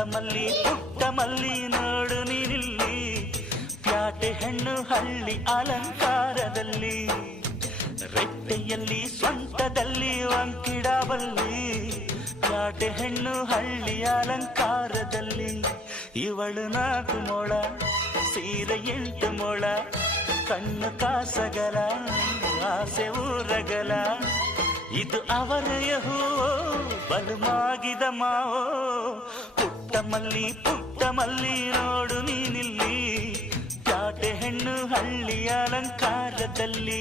ಪುಟ್ಟ ಮಲ್ಲಿ ನೋಡು ನೀನಿಲ್ಲಿ, ಪ್ಯಾಟೆ ಹೆಣ್ಣು ಹಳ್ಳಿ ಅಲಂಕಾರದಲ್ಲಿ, ರೆಟ್ಟೆಯಲ್ಲಿ ಸ್ವಂತದಲ್ಲಿ ವಂಕಿಡಬಲ್ಲಿ, ಪ್ಯಾಟೆ ಹೆಣ್ಣು ಹಳ್ಳಿ ಅಲಂಕಾರದಲ್ಲಿ. ಇವಳು 4 ಮೊಳ, ಸೀರೆ 8 ಮೊಳ, ಕಣ್ಣು ಕಾಸಗಲ, ಆಸೆ ಊರಗಲ, ಇದು ಅವರೆಯ ಹೂವೋ ಬಲು ಮಾಗಿದ ಮಾವೋ. ಪುಟ್ಟ ಮಲ್ಲಿ ನೋಡು ನೀನಿಲ್ಲಿ, ಪ್ಯಾಟೆ ಹೆಣ್ಣು ಹಳ್ಳಿ ಅಲಂಕಾರದಲ್ಲಿ.